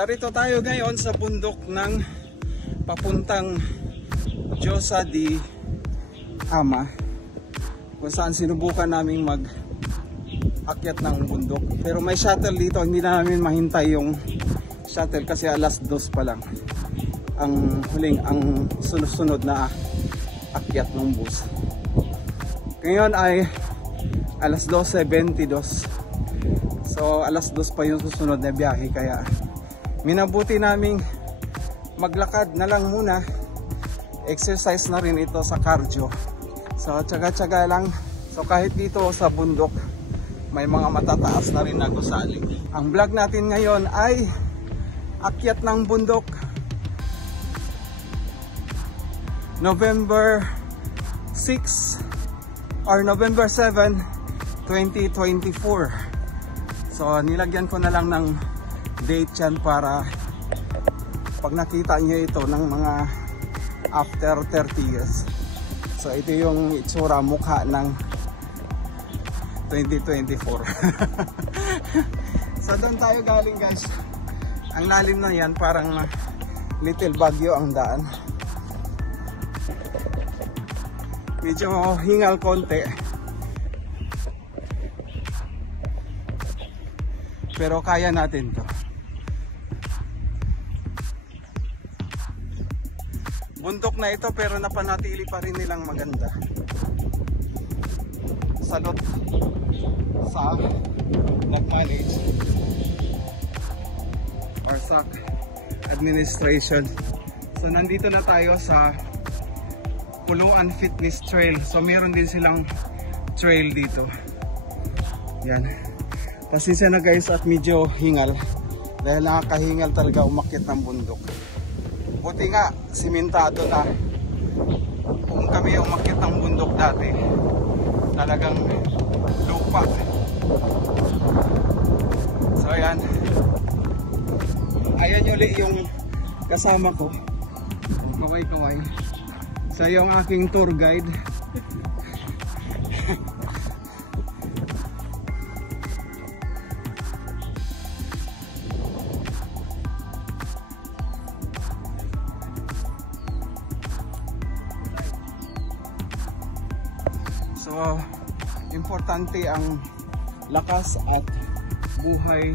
Narito tayo ngayon sa bundok ng papuntang Josa di Ama, kung saan sinubukan naming mag-akyat ng bundok. Pero may shuttle dito, hindi na namin mahintay yung shuttle kasi alas 2 pa lang ang sunod na akyat ng bus. Ngayon ay alas 12:22. So alas 2 pa yung susunod na biyahe, kaya minabuti naming maglakad na lang muna. Exercise na rin ito sa cardio. So tsaga-tsaga lang. So kahit dito sa bundok may mga matataas na rin na gusali. Ang vlog natin ngayon ay akyat ng bundok. November 6 or November 7, 2024. So nilagyan ko na lang ng date yan para pag nakita nyo ito ng mga after 30 years. So ito yung itsura mukha ng 2024. So doon tayo galing, guys. Ang lalim na yan, parang Little Baguio ang daan. Medyo hingal konti, pero kaya natin to. Bundok na ito pero napanatili pa rin nilang maganda. Salot sa nag-manage or sa administration. So nandito na tayo sa Puluan Fitness Trail. So meron din silang trail dito. Yan. Pasensya na guys at medyo hingal. Dahil nakakahingal talaga umakyat ng bundok. Buti nga, simentado na. Kung kami umakyat ng bundok dati, talagang lupa. So ayan. Ayan ulit yung kasama ko. Kaway-kaway. So yung aking tour guide. So importante ang lakas at buhay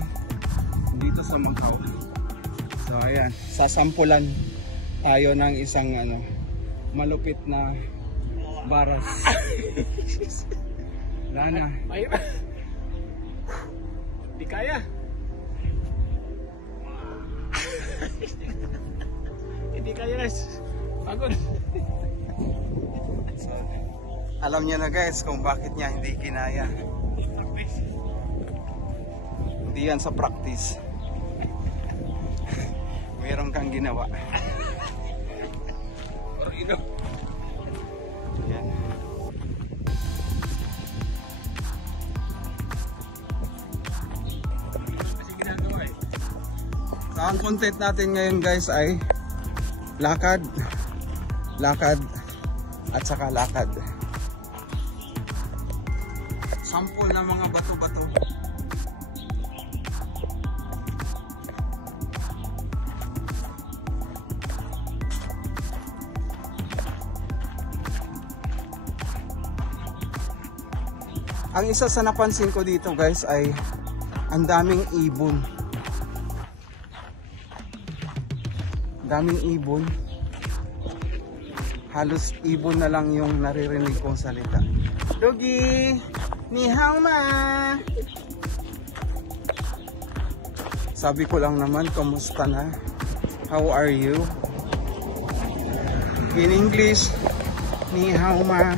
dito sa Macau. So ayan, sasampulan tayo ng isang malupit na baras. Wala na. Di kaya. Hindi kaya guys. Pagod. So, alam niyo na guys kung bakit niya hindi kinaya. Hindi yan sa practice. Meron kang ginawa. Yan. So, ang content natin ngayon guys ay lakad, lakad at saka lakad. Sample ng mga bato-bato. Ang isa sa napansin ko dito guys ay ang daming ibon. Daming ibon. Halos ibon na lang yung naririnig kong salita. Doggy! Ni hao ma! Sabi ko lang naman, kamusta na? How are you? In English, ni hao ma.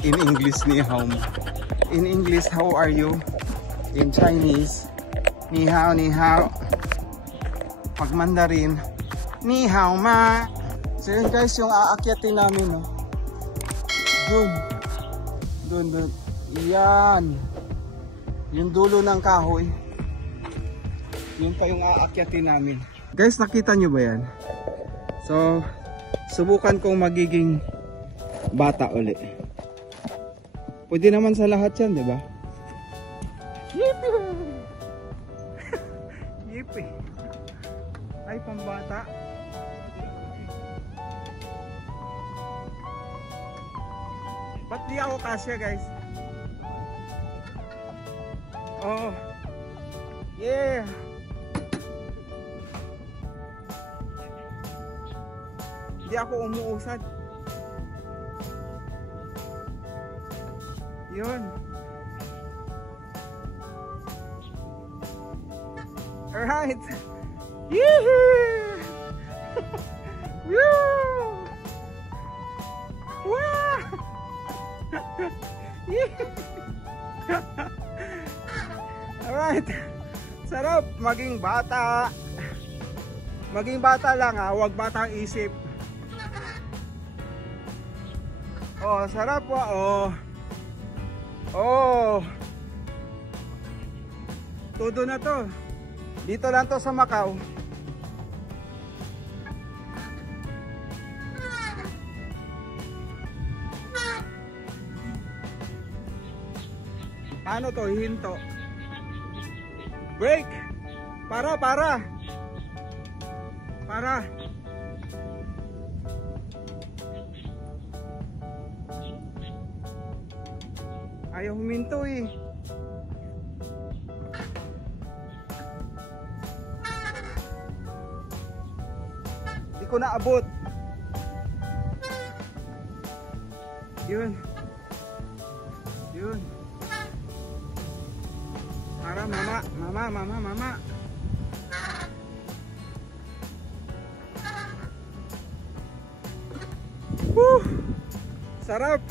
In English, ni hao ma. In English, how are you? In Chinese, ni hao, ni hao. Pag Mandarin, ni hao ma. So yun guys, yung aakyatin namin, no? Dun. Yan. Yung dulo ng kahoy. Yung pa yung aakyatin namin. Guys, nakita nyo ba yan? So, subukan kong magiging bata uli. Pwede naman sa lahat yan, di ba? Yippee! Yippee! pang bata. Ba't di ako kasya, guys? Oh. Yeah. Hindi ako umuusad. Yun. Alright. Yee-hoo! Woo! Wow! Alright. Sarap maging bata. Maging bata lang ha, huwag batang isip. Oh, sarap po. Oh. Oh. Todo na to. Dito lang to sa Macau. Paano to? Hinto. Break. Para. Ayaw huminto eh. Di ko naabot. Yun. Para mama. Woo! Sarap.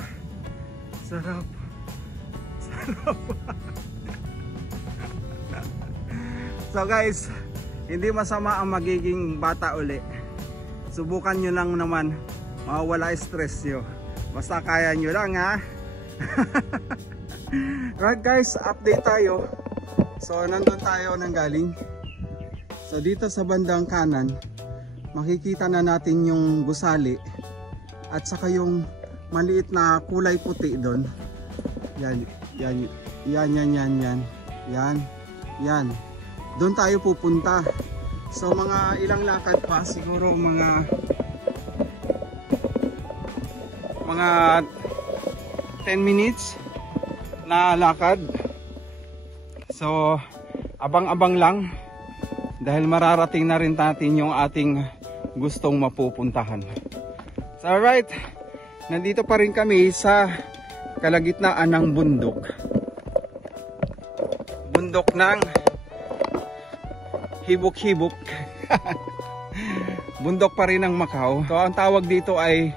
So guys, hindi masama ang magiging bata uli. Subukan nyo lang naman, mawawala stress nyo. Basta kaya nyo lang ha. Right guys, update tayo. So nandun tayo nang galing. So dito sa bandang kanan, makikita na natin yung gusali at saka yung maliit na kulay puti doon. Yan. Doon tayo pupunta. So mga ilang lakad pa, siguro mga 10 minutes na lakad. So abang-abang lang dahil mararating na rin natin yung ating gustong mapupuntahan. So alright, nandito pa rin kami sa kalagitnaan ng bundok ng hibok-hibok. Bundok pa rin ng Macau. So ang tawag dito ay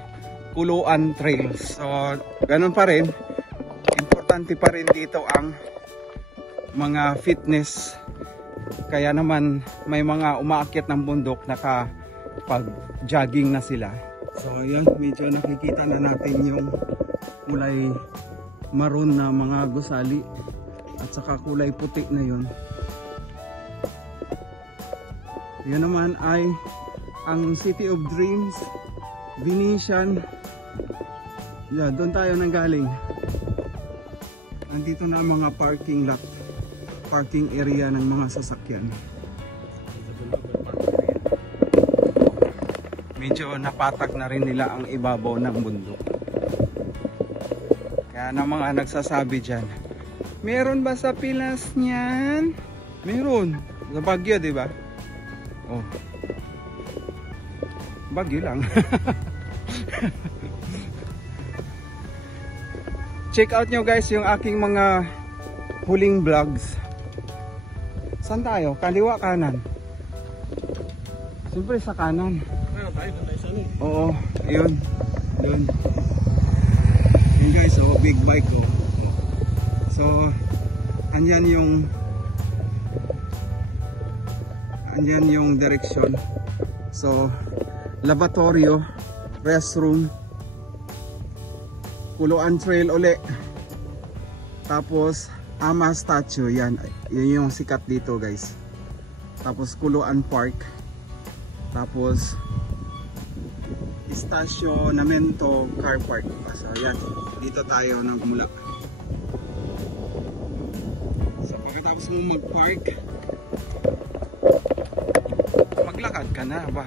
Kuluan Trails. So ganun pa rin, importante pa rin dito ang mga fitness. Kaya naman may mga umaakyat ng bundok nakapag-jogging na sila. So yan, medyo nakikita na natin yung kulay maroon na mga gusali at saka kulay puti na yun. Yan naman ay ang City of Dreams, Venetian. Yeah, doon tayo nanggaling. Nandito na ang mga parking lot, parking area ng mga sasakyan. Medyo napatag na rin nila ang ibabaw ng bundok. Kaya na mga nagsasabi dyan, meron ba sa Pilas niyan? Meron. Sa Baguio, di ba? Oh. Baguio lang. Check out nyo guys yung aking mga huling vlogs. Saan tayo? Kaliwa, kanan? Siyempre sa kanan. Oo, yun. Yun guys, oh, big bike oh. So, andyan yung direction. So, lavatorio, restroom, Kuluan Trail uli. Tapos, Ama Statue, yan yung sikat dito guys. Tapos, Kuluan Park. Tapos, Estacionamento Car Park. So, yan. Dito tayo nagmulag. So, pagkatapos mo mag-park, maglakad ka na ba.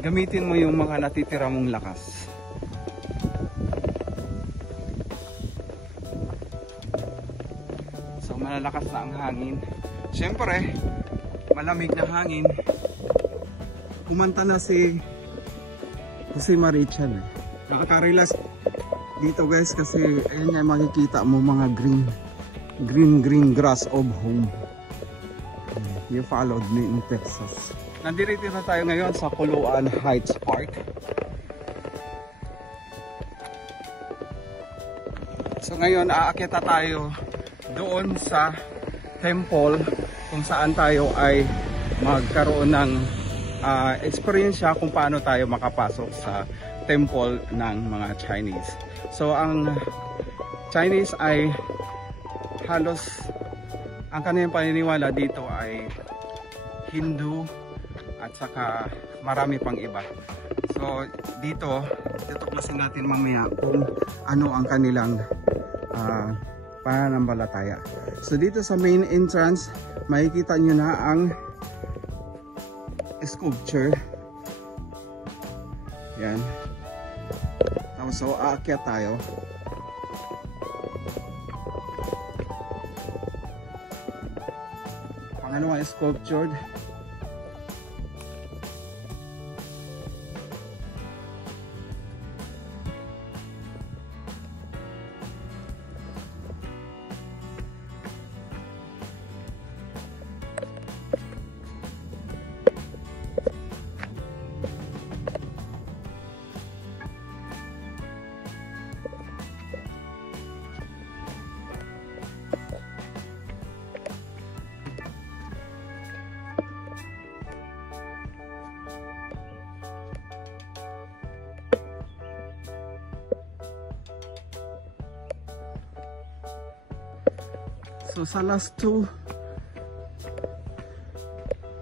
Gamitin mo yung mga natitira mong lakas. So malalakas na ang hangin. Siyempre, malamig na hangin. Kumanta na si Jose Marichal. Nakaka-relax dito guys kasi ayun nga makikita mo mga green grass of home. You followed me in Texas. Nandito na tayo ngayon sa Coloan Heights Park. So ngayon aakyat tayo doon sa temple kung saan tayo ay magkaroon ng experience kung paano tayo makapasok sa temple ng mga Chinese. So ang Chinese ay halos ang kanilang paniniwala dito ay Hindu at saka marami pang iba. So dito tutuklasin natin mamaya kung ano ang kanilang pananampalataya. So dito sa main entrance makikita nyo na ang sculpture. Yan. So aakyat tayo. Pangalawang sculptured. So sa last two,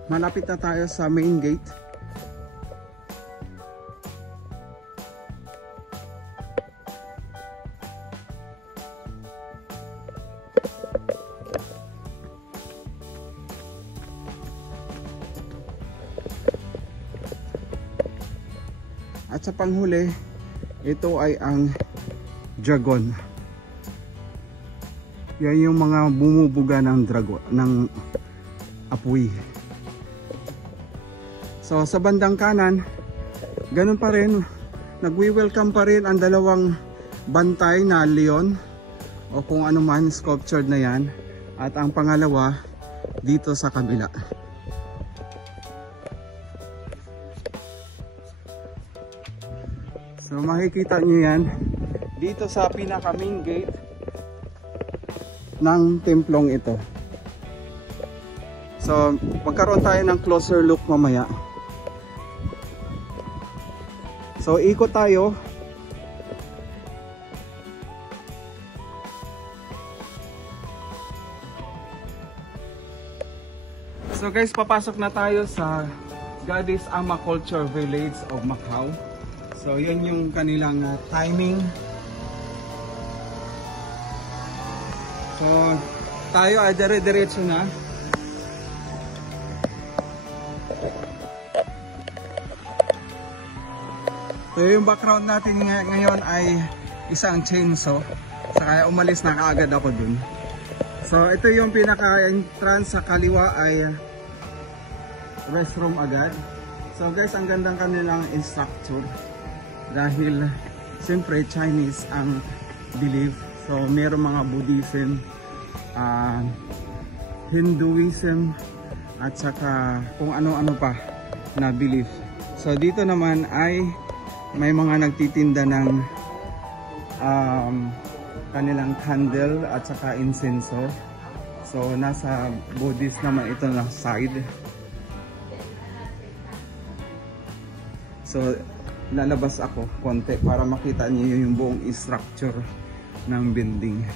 malapit na tayo sa main gate. At sa panghuli, ito ay ang dragon. Yan yung mga bumubuga ng dragon, ng apoy. So sa bandang kanan, ganun pa rin, nagwi-welcome pa rin ang dalawang bantay na leon o kung ano man sculptured na yan. At ang pangalawa dito sa kabila. So makikita nyo yan dito sa pinaka main gate ng templong ito. So magkaroon tayo ng closer look mamaya. So ikot tayo. So guys, papasok na tayo sa Goddess Ama Culture Village of Macau. So yan yung kanilang timing. So tayo ay dire-diretso na. So yung background natin ngayon ay isang chainsaw. So kaya umalis na kaagad ako dun. So ito yung pinaka-entrance, sa kaliwa ay restroom agad. So guys, ang gandang kanilang instructor. Dahil siyempre Chinese ang belief. So mayroong mga Buddhism, Hinduism, at saka kung ano-ano pa na belief. So dito naman ay may mga nagtitinda ng kanilang candle at saka insenso. So nasa Buddhist naman ito na side. So lalabas ako konti para makita niyo yung buong structure ng building.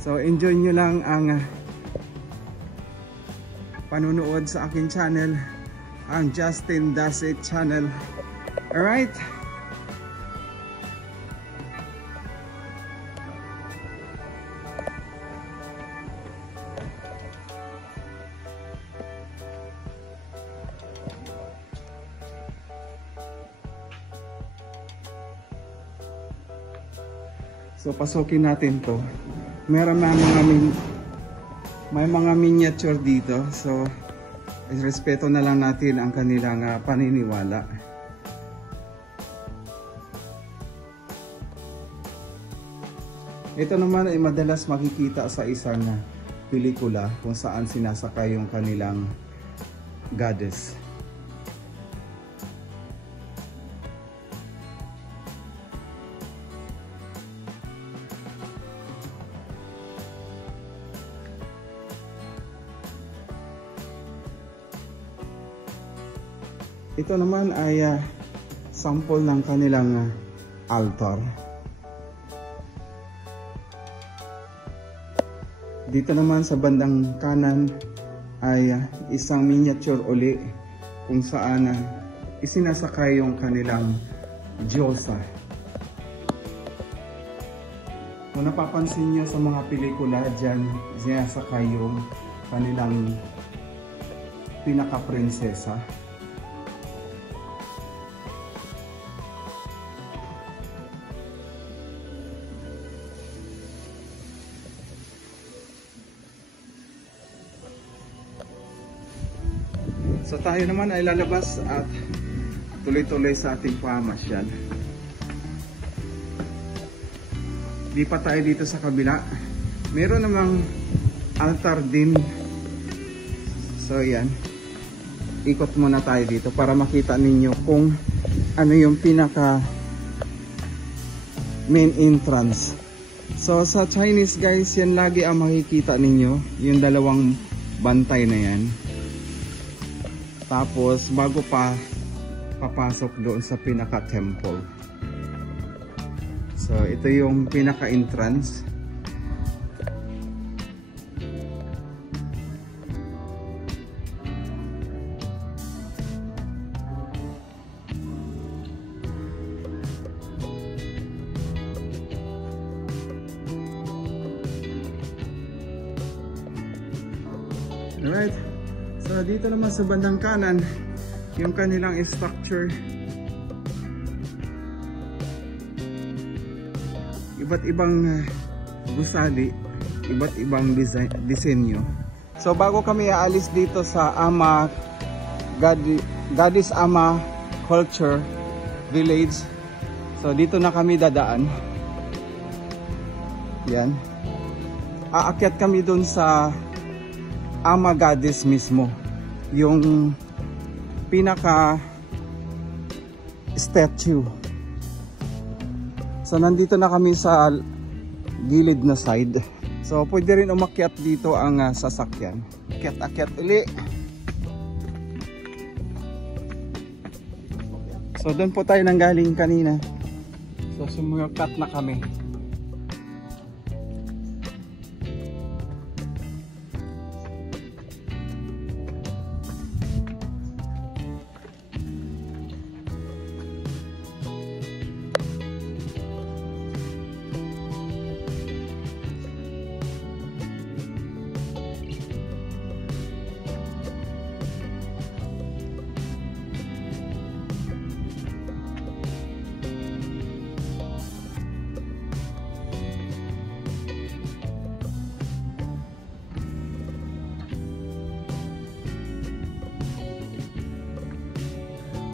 So enjoy nyo lang ang panunood sa akin channel, ang Justin Does It channel. Alright? So pasukin natin to. May mga miniature dito. So respeto na lang natin ang kanilang paniniwala. Ito naman ay madalas makikita sa isang pelikula kung saan sinasakay yung kanilang goddess. Ito naman ay sample ng kanilang altar. Dito naman sa bandang kanan ay isang miniature uli kung saan isinasakay yung kanilang Diyosa. Kung napapansin nyo sa mga pelikula, dyan sinasakay yung kanilang pinaka-prinsesa. So tayo naman ay lalabas at tuloy-tuloy sa ating pamasyal. Di pa tayo dito sa kabila. Meron namang altar din. So yan. Ikot muna tayo dito para makita ninyo kung ano yung pinaka main entrance. So sa Chinese guys, yan lagi ang makikita ninyo. Yung dalawang bantay na yan. Tapos bago pa papasok doon sa pinaka-temple. So ito yung pinaka-entrance. Alright. So dito naman sa bandang kanan, yung kanilang structure. Iba't ibang gusali, iba't ibang disenyo. So bago kami aalis dito sa Goddess Ama Culture Village, so dito na kami dadaan. Yan. Aakyat kami dun sa Ama Goddess mismo, yung pinaka statue. So nandito na kami sa gilid na side. So pwede rin umakyat dito ang sasakyan. Akyat uli. So doon po tayo nanggaling kanina. So sumukat na kami.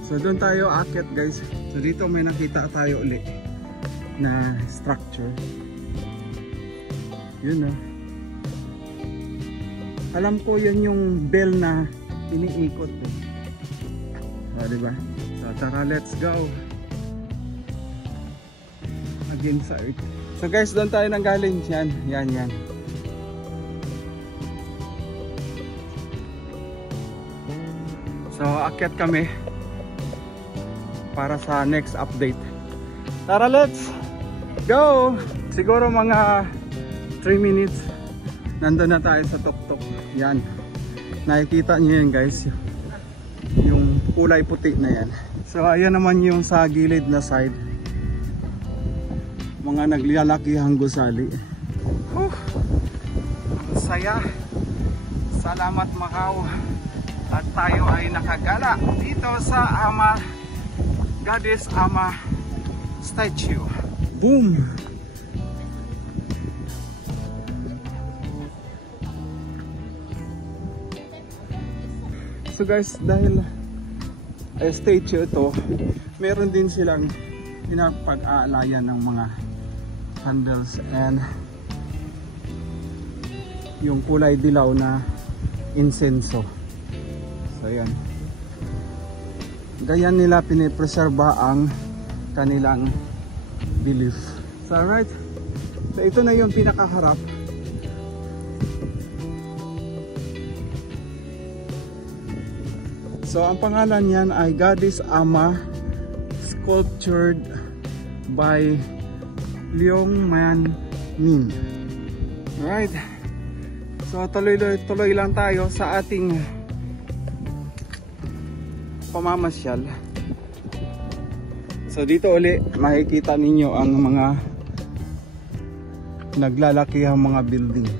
So doon tayo aakyat guys. So dito may nakita tayo ulit na structure. Yun oh. Alam ko yan yung bell na iniikot eh. So diba? So tara, let's go again sa earth. So guys, doon tayo nanggaling. Yan. So aakyat kami para sa next update. Tara, let's go! Siguro mga 3 minutes nandun na tayo sa tuktok. Yan, nakikita nyo yan guys, yung kulay puti na yan. So ayan naman yung sa gilid na side, mga naglalakihang gusali. Saya. Salamat Macau. At tayo ay nakagala dito sa Goddess Ama statue. Boom! So guys, dahil statue ito, meron din silang pinapag-aalayan ng mga candles and yung kulay dilaw na insenso. So yan, ganyan nila pinipreserba ang kanilang belief. So alright, so ito na yung pinakaharap. So ang pangalan niyan ay Goddess Ama, sculptured by Leong Man Min. Alright, so tuloy lang tayo sa ating pamamasyal. So dito uli makikita ninyo ang mga naglalakihang mga building.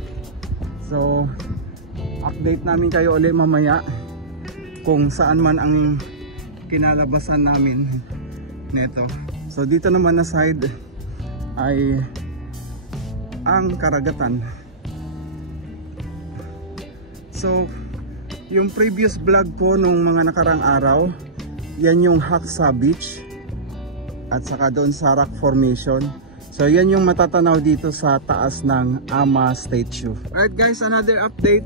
So update namin kayo uli mamaya kung saan man ang kinalabasan namin neto. So dito naman na side ay ang karagatan. So yung previous vlog po nung mga nakarang araw, yan yung Haksa Beach at saka doon sa rock formation. So yan yung matatanaw dito sa taas ng Ama statue. Alright guys, another update.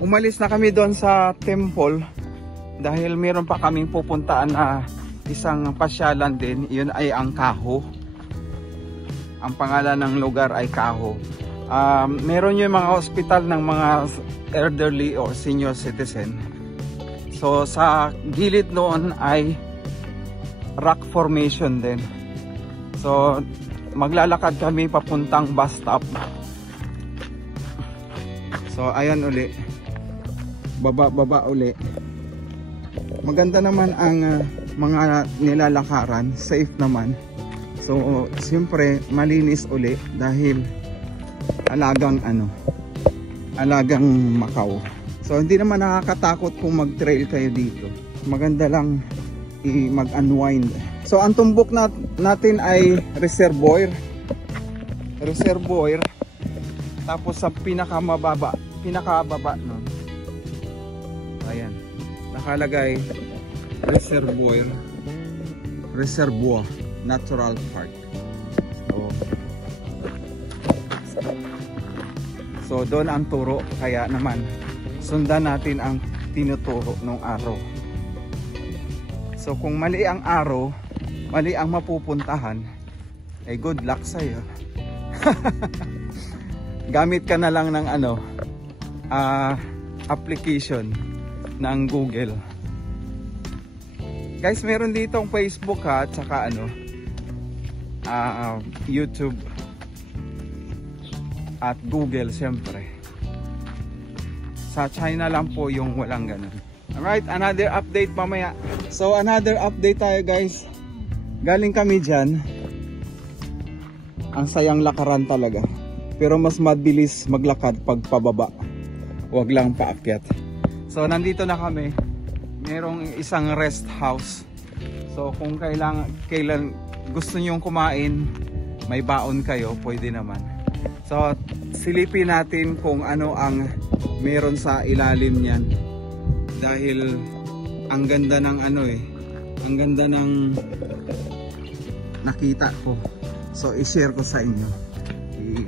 Umalis na kami doon sa temple dahil meron pa kaming pupuntaan na isang pasyalan din. Yun ay ang Kaho. Ang pangalan ng lugar ay Kaho. Meron yung mga hospital ng mga elderly or senior citizen. So sa gilid noon ay rock formation din. So maglalakad kami papuntang bus stop. So ayan uli, baba uli. Maganda naman ang mga nilalakaran, safe naman. So siyempre malinis uli dahil alagang alagang Macau. So hindi naman nakakatakot kung mag-trail kayo dito. Maganda lang mag-unwind. So ang tumbok natin ay reservoir. Tapos sa pinakababa nun, ayan, nakalagay reservoir natural park. So doon ang turo, kaya naman sundan natin ang tinuturo ng araw. So kung mali ang araw, mali ang mapupuntahan, eh good luck sa'yo. Gamit ka na lang ng application ng Google. Guys, meron dito ang Facebook at saka YouTube at Google siyempre. Sa China lang po yung walang ganun. Alright, another update mamaya. So another update tayo guys. Galing kami dyan. Ang sayang lakaran talaga. Pero mas mabilis maglakad pag pababa. Huwag lang paakyat. So nandito na kami. Merong isang rest house. So kung kailan gusto nyong kumain, may baon kayo, pwede naman. So silipin natin kung ano ang meron sa ilalim niyan. Dahil ang ganda ng ang ganda ng nakita ko. So i-share ko sa inyo.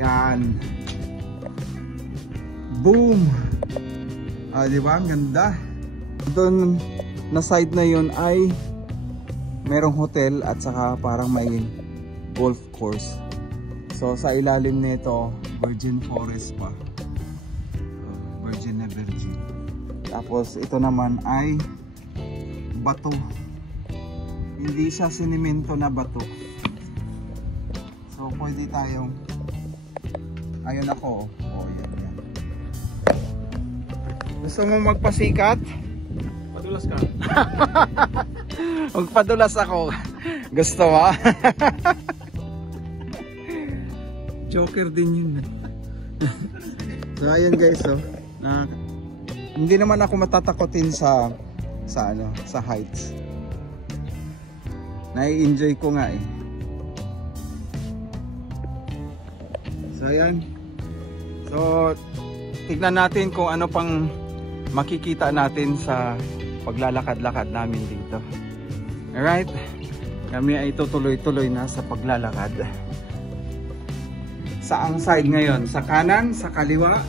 Yan. Boom. Diba? Ang ganda. Doon na side na yun ay merong hotel at saka parang may golf course. So sa ilalim nito, virgin forest pa. Virgin na virgin. Tapos ito naman ay bato. Hindi siya sinimento na bato. So pwede tayong, ayun ako. Oh, yan. Gusto mo magpasikat? Padulas ka. Magpadulas ako. Gusto mo? Joker din yun. So ayan guys, hindi naman ako matatakotin sa heights. Nai-enjoy ko nga eh. So ayan. So tignan natin kung ano pang makikita natin sa paglalakad-lakad namin dito. Alright, kami ay tutuloy-tuloy na sa paglalakad. Saang side ngayon? Sa kanan? Sa kaliwa?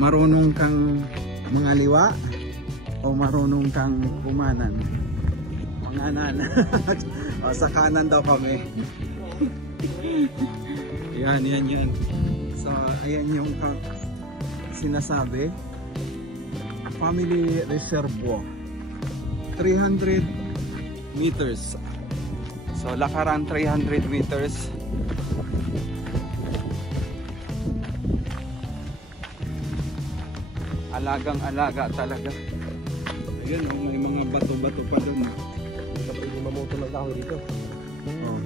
Marunong kang mangaliwa? O marunong kang kumanan? Manganan. O, sa kanan daw kami. Yan. So, ayan yung sinasabi. Family Reservoir. 300 meters. So, lakaran 300 meters. Alagang-alaga talaga. Ayun, may mga bato-bato pa doon. Dapat gumamoto ng kahoy dito. Oh.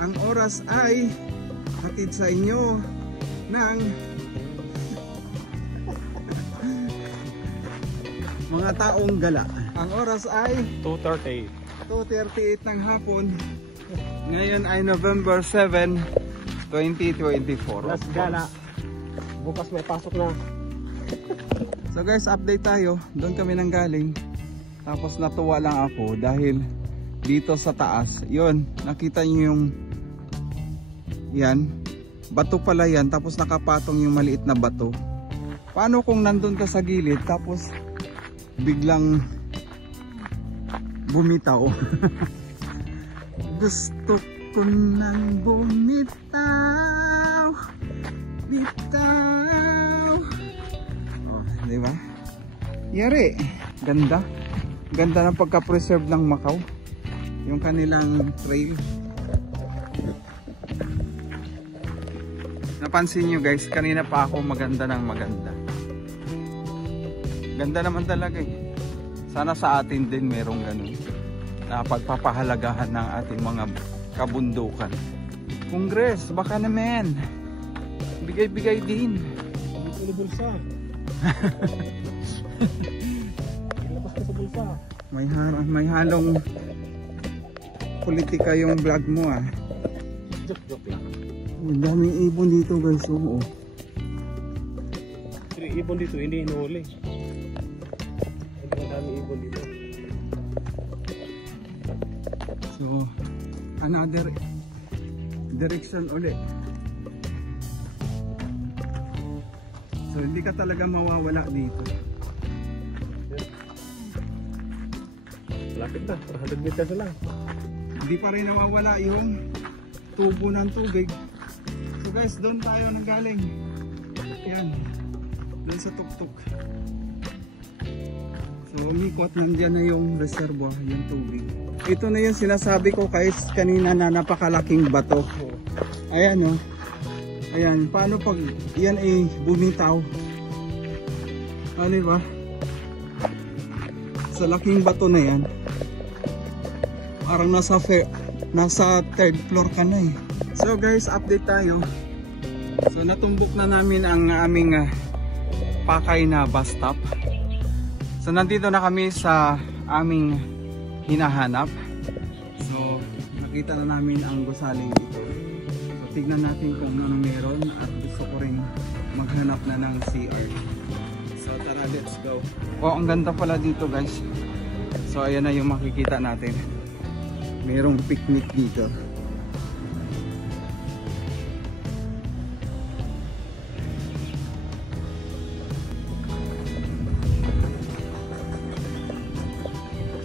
Ang oras ay hatid sa inyo ng mga taong gala. Ang oras ay 2:30. 2:38 ng hapon. Ngayon ay November 7, 2024. Last gala. Bukas may pasok na. So guys, update tayo. Doon kami nang galing. Tapos natuwa lang ako dahil dito sa taas, yun, nakita nyo yung yan, bato pala yan, tapos nakapatong yung maliit na bato. Paano kung nandun ka sa gilid tapos biglang bumitaw? Gusto ko nang bumitaw, bitaw. Oh, di ba? Yari, ganda. Ganda ng pagka-preserve ng Macau. Yung kanilang trail. Napansin nyo guys, kanina pa ako maganda ng maganda. Ganda naman talaga eh. Sana sa atin din merong ganun na pagpapahalagahan ng ating mga kabundukan. Congress, baka naman bigay-bigay din. Ito bulsa. Ilabas ka sa bulsa. May halong politika yung vlog mo ah. Joke lang. Ang daming ibon dito guys. Oo. Ibon dito, hindi inuhuli. Ang daming ibon dito. So, another direction ulit. So, hindi ka talaga mawawala dito. Lapit na, 100 meters na lang. Hindi pa rin nawawala yung tubo ng tubig. So guys, doon tayo nanggaling. Yan. Doon sa tuktok. So umikot, nandiyan na yung reservoir, yung tubig. Ito na yung sinasabi ko guys kanina na napakalaking bato. Ayan o. Ayan, paano pag yan ay bumitaw? Ano ba? Sa laking bato na yan. Parang nasa third floor ka na eh. So guys, update tayo. So natumbok na namin ang aming Pakay na bus stop. So nandito na kami sa aming hinahanap. So nakita na namin ang gusaling dito. So tignan natin kung ano meron at gusto ko rin maghanap na ng CR. So tara, let's go. Oh, ang ganda pala dito guys. So ayan na yung makikita natin. Merong picnic dito.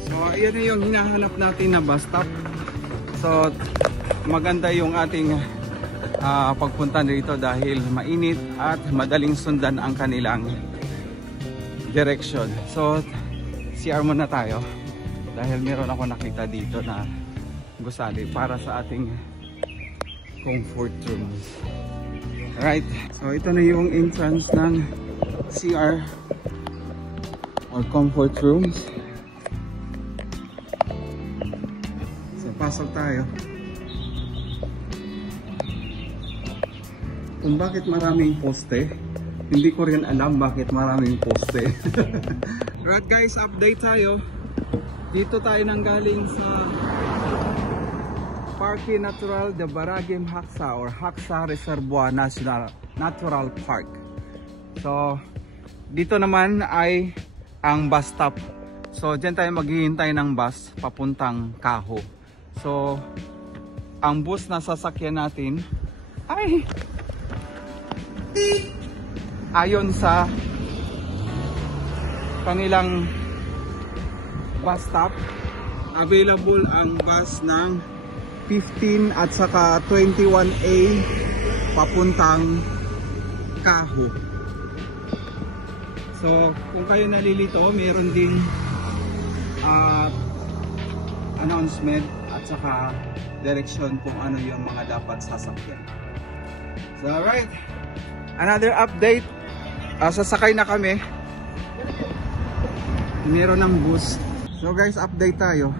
So ayan na yung hinahanap natin na bus stop. So maganda yung ating pagpunta dito dahil mainit at madaling sundan ang kanilang direction. So CR muna tayo dahil meron ako nakita dito na gusali para sa ating comfort rooms. Right, so ito na yung entrance ng CR or comfort rooms. So pasok tayo. Kung bakit maraming poste, hindi ko rin alam bakit maraming poste. Right guys, update tayo. Dito tayo nanggaling sa Parque Natural de Baragim Haxa or Haxa Reservoir National Natural Park. So dito naman ay ang bus stop. So dyan tayo maghihintay ng bus papuntang Kaho. So ang bus na sasakyan natin ay ayon sa kanilang bus stop, available ang bus ng 15 at saka 21A papuntang Kaho. So kung kayo nalilito, meron ding announcement at saka direction kung ano yung mga dapat sasakyan. So alright, another update. Sasakay na kami. Meron ng bus. So guys, update tayo.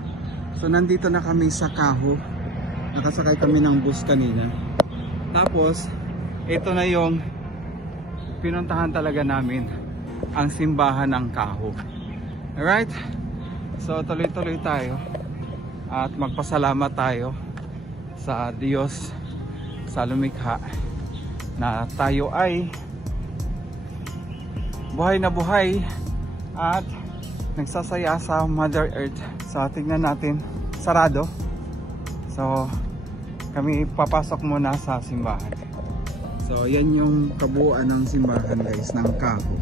So nandito na kami sa Kaho. Nakasakay kami ng bus kanina. Tapos ito na yung pinuntahan talaga namin, ang simbahan ng Kaho. Alright, so tuloy-tuloy tayo at magpasalamat tayo sa Diyos, sa lumikha, na tayo ay buhay na buhay at nagsasaya sa Mother Earth. So tingnan natin, sarado. So kami papasok muna sa simbahan. So yan yung kabuuan ng simbahan guys, ng Kaho.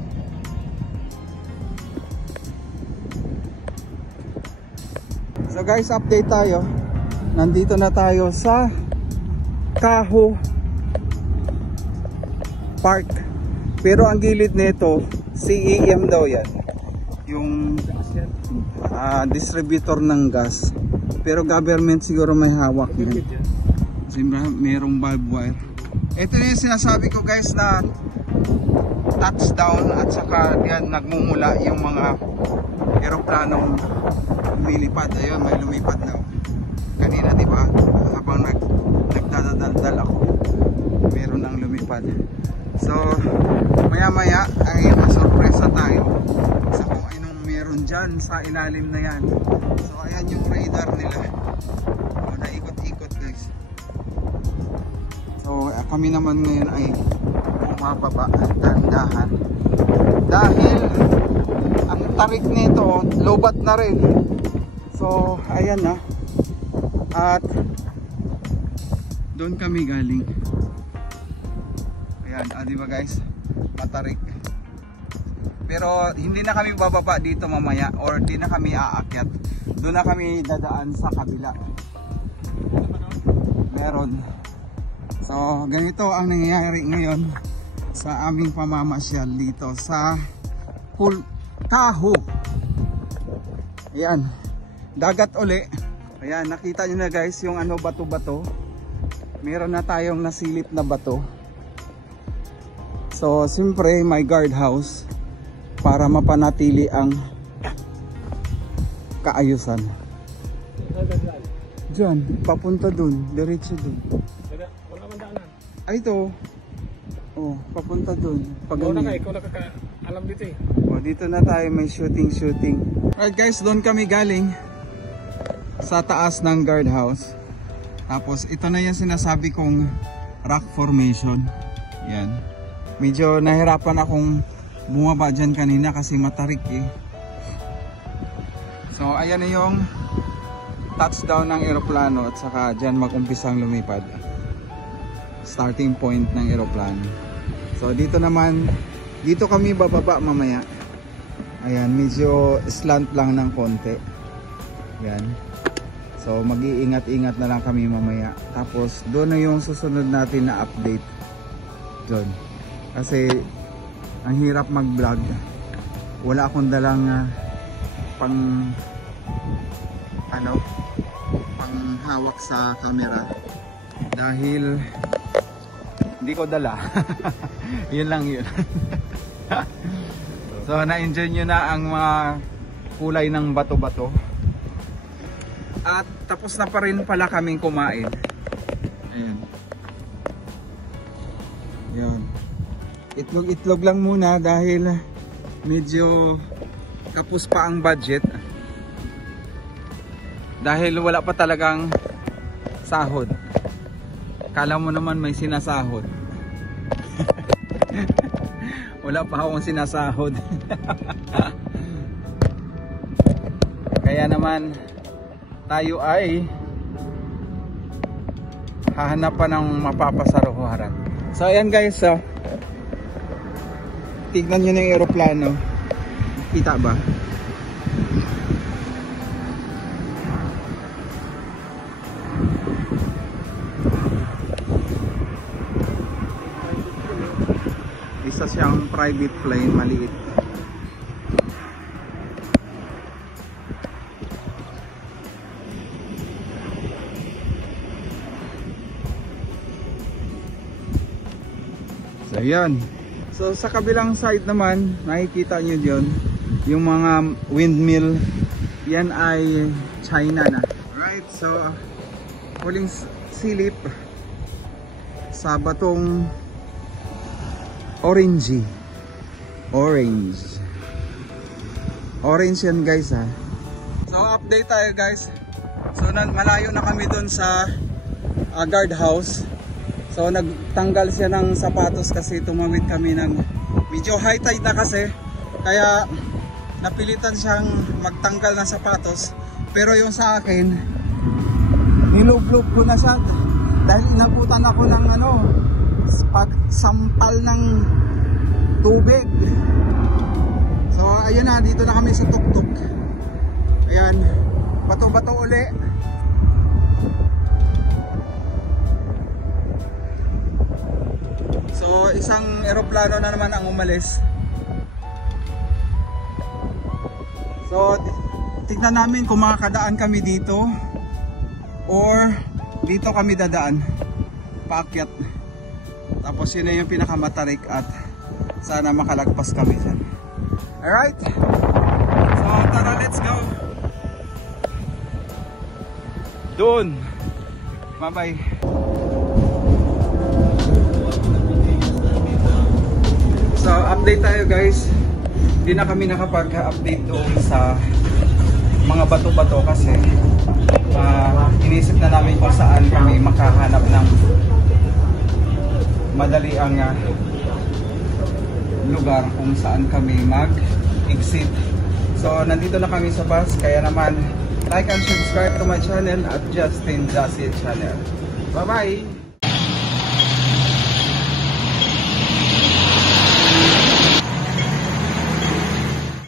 So guys, update tayo. Nandito na tayo sa Kaho Park. Pero ang gilid nito, CEM daw yan. Yung distributor ng gas. Pero government siguro may hawak yan. Kasi merong barbed wire. Ito yung sinasabi ko guys, na touchdown at saka yan nagmumula yung mga eroplanong lumilipad. Ayun, may lumipad na. Kanina diba, habang nagdadaldal ako, meron ang lumipad. So maya maya ay masurpresa tayo sa kung anong meron dyan sa ilalim na yan. So ayan yung radar nila. Naikot-ikot guys. So kami naman ngayon ay bumababa dahan-dahan dahil ang tarik nito lobat na rin. So ayan na. At doon kami galing. Ayan, di ba guys? Matarik. Pero hindi na kami bababa dito mamaya, or di na kami aakyat. Doon na kami dadaan sa kabila. Meron. So ganito ang nangyayari ngayon sa aming pamamasyal dito sa Kaho. Ayan, dagat uli. Ayan, nakita nyo na guys yung ano, bato-bato. Meron na tayong nasilip na bato. So siyempre may guardhouse para mapanatili ang kaayusan. Diyan, papunta dun, diretso dun. Wala man daanan. Ay ito. Oh, papunta dun. Ikaw nakaka-alam dito eh. Oh, dito na tayo, may shooting. Alright guys, doon kami galing sa taas ng guardhouse. Tapos ito na yung sinasabi kong rock formation. Yan. Medyo nahirapan akong bumaba dyan kanina kasi matarik eh. So ayan na yung touchdown ng eroplano at saka dyan mag-umpisang lumipad. Starting point ng eroplano. So dito naman, dito kami bababa mamaya. Ayan, medyo slant lang ng konti. Yan. So mag-iingat-ingat na lang kami mamaya. Tapos doon na yung susunod natin na update. Doon. Kasi ang hirap mag-vlog. Wala akong dalang pang hawak sa camera. Dahil hindi ko dala. Yun lang yun. So na-enjoy nyo na ang mga kulay ng bato-bato. At tapos na pa rin pala kaming kumain. Ayan. Yan. Itlog-itlog lang muna dahil medyo kapos pa ang budget. Dahil wala pa talagang sahod. Kala mo naman may sinasahod. Wala pa akong sinasahod. Kaya naman tayo ay hahanap pa ng mapapasaruharan. So ayan guys, so tignan nyo na yung aeroplano. Kita ba? Isa siyang private plane, maliit. So yan. So sa kabilang side naman, nakikita nyo yun, yung mga windmill, yan ay China na. Right, so huling silip sa batong orange yan guys ha. So update tayo guys. So malayo na kami dun sa guardhouse. So nagtanggal siya ng sapatos kasi tumawid kami ng medyo high tide na kasi, kaya napilitan siyang magtanggal ng sapatos. Pero yung sa akin, nilublob ko na siya dahil inabutan ako ng pagsampal ng tubig. So ayun na, dito na kami sa tuktok. Ayan, bato-bato uli. So isang eroplano na naman ang umalis. So tignan namin kung makakadaan kami dito or dito kami dadaan paakyat. Tapos yun na yung pinakamatarik at sana makalagpas kami dyan. Alright, so tara, let's go. Doon. Bye bye. So update tayo guys. Hindi na kami nakapag-update doon sa mga bato-bato kasi inisip na namin kung saan kami makahanap ng madali ang lugar kung saan kami mag-exit. So nandito na kami sa bus, kaya naman like and subscribe to my channel at Justin Jassy channel. Bye bye!